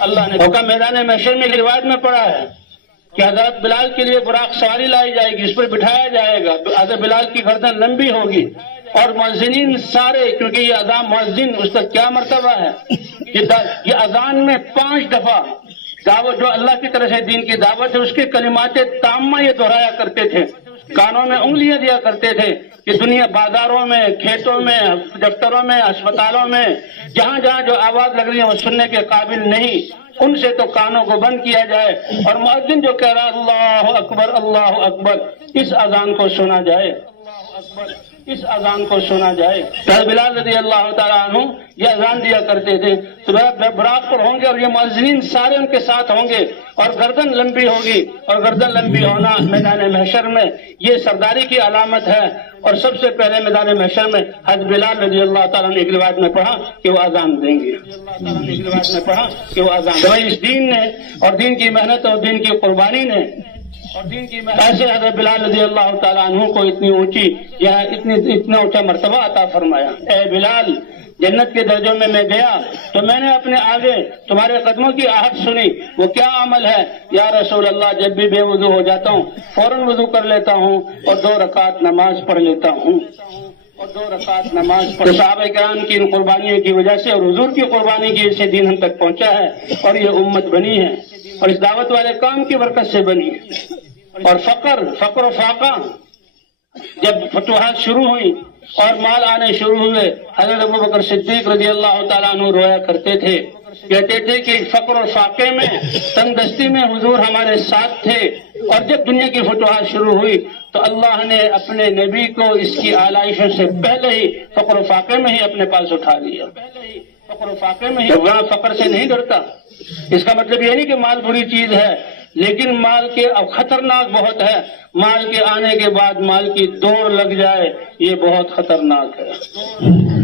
اللہ نے حکم میدان محشر میں روایت میں پڑھا ہے کہ حضرت بلال کے لیے براق سواری لائی جائے گی، اس پر بٹھایا جائے گا، حضرت بلال کی گردن لمبی ہوگی، اور مؤذنین سارے، کیونکہ یہ اذان مؤذن اس کا کیا مرتبہ ہے، یہ اذان میں 5 دفعہ دعوت جو اللہ کی طرف سے دین کی دعوت ہے اس کے کلمات تامہ یہ دہرایا کرتے تھے، کانوں میں انگلیاں دیا کرتے تھے کہ دنیا بازاروں میں، کھیتوں میں، دفتروں میں، اسپتالوں میں جہاں جہاں جو آواز لگ رہی ہے وہ سننے کے قابل نہیں، ان سے تو کانوں کو بند کیا جائے، اور مؤذن جو کہہ رہا اللہ اکبر اللہ اکبر، اس اذان کو سنا جائے، اس اذان کو سنا جائے۔ بلال رضی اللہ تعالیٰ عنہ یہ اذان دیا کرتے تھے، تو براق پر ہوں گے اور یہ مؤذنین سارے ان کے ساتھ ہوں گے، اور گردن لمبی ہوگی، اور گردن لمبی ہونا میدان محشر میں یہ سرداری کی علامت ہے۔ اور سب سے پہلے میدان محشر میں حضرت بلال رضی اللہ تعالیٰ نے ایک روایت میں پڑھا کہ وہ اذان دیں گے، ایک روایت میں پڑھا کہ وہ اذان دیں گے۔ اس دین نے اور دین کی محنت اور دین کی قربانی نے ایسے حضرت بلال رضی اللہ تعالیٰ عنہ کو اتنی اونچی یہاں اتنا اونچا مرتبہ عطا فرمایا۔ اے بلال، جنت کے درجوں میں گیا تو میں نے اپنے آگے تمہارے قدموں کی آہٹ سنی، وہ کیا عمل ہے؟ یا رسول اللہ، جب بھی بے وضو ہو جاتا ہوں فوراً وضو کر لیتا ہوں اور 2 رکعت نماز پڑھ لیتا ہوں، صحابہ کرام کی ان قربانیوں کی وجہ سے اور حضور کی قربانی کی وجہ سے دین ہم تک پہنچا ہے، اور یہ امت بنی ہے، اور اس دعوت والے کام کی برکت سے بنی ہے۔ اور فقر و فاقہ جب فتوحات شروع ہوئی اور مال آنے شروع ہوئے، حضرت ابوبکر صدیق رضی اللہ تعالیٰ عنہ رویا کرتے تھے، کہتے تھے کہ فقر اور فاقے میں، تنگ دستی میں حضور ہمارے ساتھ تھے، اور جب دنیا کی فتوحات شروع ہوئی تو اللہ نے اپنے نبی کو اس کی آلائشوں سے پہلے ہی فقر و فاقے میں ہی اپنے پاس اٹھا لیا۔ فقر و فاقے میں ہی، وہاں فقر سے نہیں ڈرتا۔ اس کا مطلب یہ نہیں کہ مال بری چیز ہے، لیکن مال کے اب خطرناک بہت ہے، مال کے آنے کے بعد مال کی دوڑ لگ جائے، یہ بہت خطرناک ہے۔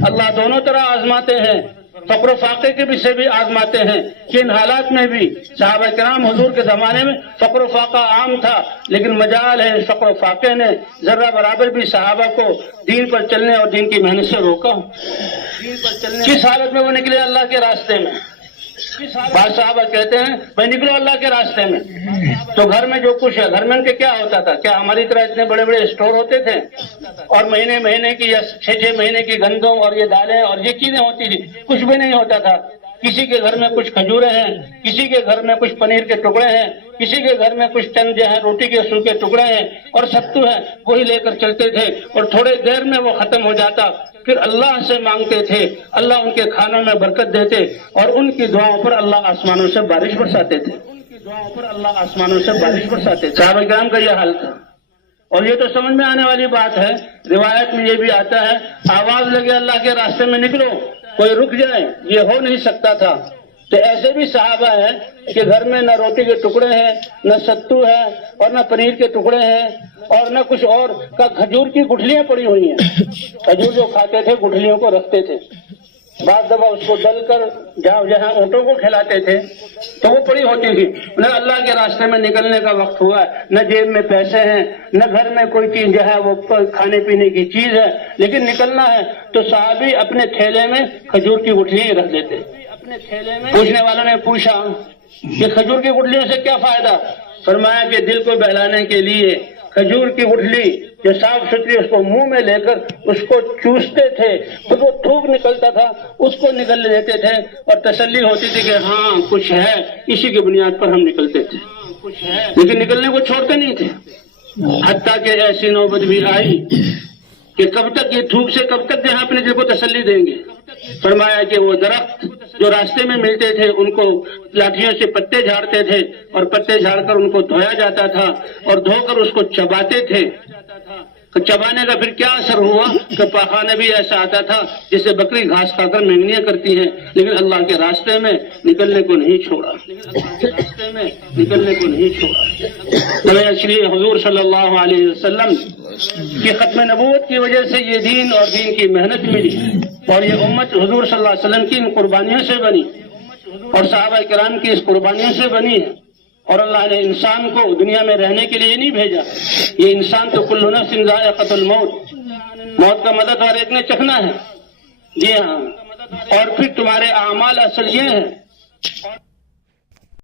اللہ دونوں طرح آزماتے ہیں، فقر و فاقے کے بھی سے بھی آزماتے ہیں کہ ان حالات میں بھی صحابہ کرام حضور کے زمانے میں فقر و فاقہ عام تھا، لیکن مجال ہے فقر و فاقے نے ذرہ برابر بھی صحابہ کو دین پر چلنے اور دین کی محنت سے روکا۔ کس حالت میں وہ نکلے اللہ کے راستے میں؟ بعض صحابہ کہتے ہیں بھائی نکلو اللہ کے راستے میں، تو گھر میں جو کچھ ہے، گھر میں ان کے کیا ہوتا تھا؟ کیا ہماری طرح اتنے بڑے بڑے اسٹور ہوتے تھے اور مہینے کی یا 6 مہینے کی گندم اور یہ دالیں اور یہ چیزیں ہوتی تھی؟ کچھ بھی نہیں ہوتا تھا۔ کسی کے گھر میں کچھ کھجورے ہیں، کسی کے گھر میں کچھ پنیر کے ٹکڑے ہیں، کسی کے گھر میں کچھ چند جو ہے روٹی کے سو کے ٹکڑے ہیں اور ستو ہے، وہی لے کر چلتے تھے، اور تھوڑے دیر میں وہ ختم ہو جاتا، پھر اللہ سے مانگتے تھے، اللہ ان کے کھانوں میں برکت دیتے، اور ان کی دعاؤں پر اللہ آسمانوں سے بارش برساتے تھے، صحابہ کرام کا یہ حال تھا۔ اور یہ تو سمجھ میں آنے والی بات ہے، روایت میں یہ بھی آتا ہے آواز لگے اللہ کے راستے میں نکلو، کوئی رک جائے، یہ ہو نہیں سکتا تھا۔ تو ایسے بھی صحابہ ہیں کہ گھر میں نہ روٹی کے ٹکڑے ہیں، نہ ستو ہے، اور نہ پنیر کے ٹکڑے ہیں، اور نہ کچھ اور کا، کھجور کی گٹھلیاں پڑی ہوئی ہیں، کھجور جو کھاتے تھے گٹھلیوں کو رکھتے تھے، بعض دفعہ اس کو ڈل کر جہاں اونٹوں کو کھلاتے تھے تو وہ پڑی ہوتی تھی۔ نہ اللہ کے راستے میں نکلنے کا وقت ہوا ہے، نہ جیب میں پیسے ہیں، نہ گھر میں کوئی چیز جو ہے وہ کھانے پینے کی چیز ہے، لیکن نکلنا ہے تو صحابی اپنے تھیلے میں کھجور کی گٹھلیاں رکھ دیتے۔ پوچھنے والوں نے پوچھا کہ کھجور کی گٹھلیوں سے کیا فائدہ؟ فرمایا کہ دل کو بہلانے کے لیے کھجور کی گٹھلی جو صاف ستھری اس کو منہ میں لے کر اس کو چوستے تھے تو وہ تھوک نکلتا تھا، اس کو نکل لیتے تھے اور تسلی ہوتی تھی کہ ہاں کچھ ہے، اسی کی بنیاد پر ہم نکلتے تھے، لیکن نکلنے کو چھوڑتے نہیں تھے۔ حتیٰ کہ ایسی نوبت بھی آئی کہ کب تک یہ تھوک سے کب تک جہاں اپنے دل کو تسلی دیں گے؟ فرمایا کہ وہ درخت جو راستے میں ملتے تھے ان کو لاٹھیوں سے پتے جھاڑتے تھے، اور پتے جھاڑ کر ان کو دھویا جاتا تھا، اور دھو کر اس کو چباتے تھے۔ چبانے کا پھر کیا اثر ہوا کہ پاخانہ بھی ایسا آتا تھا جسے بکری گھاس کھا کر مینگنیاں کرتی ہیں، لیکن اللہ کے راستے میں نکلنے کو نہیں چھوڑا، اس لیے حضور صلی اللہ علیہ وسلم کی ختم نبوت کی وجہ سے یہ دین اور دین کی محنت ملی، اور یہ امت حضور صلی اللہ علیہ وسلم کی ان قربانیوں سے بنی، اور صحابہ کرام کی اس قربانیوں سے بنی ہے۔ اور اللہ نے انسان کو دنیا میں رہنے کے لیے نہیں بھیجا، یہ انسان تو کل نفس ذائقۃ الموت، موت کا مزہ تو ہر ایک نے چکھنا ہے، جی ہاں، اور پھر تمہارے اعمال اصل یہ ہیں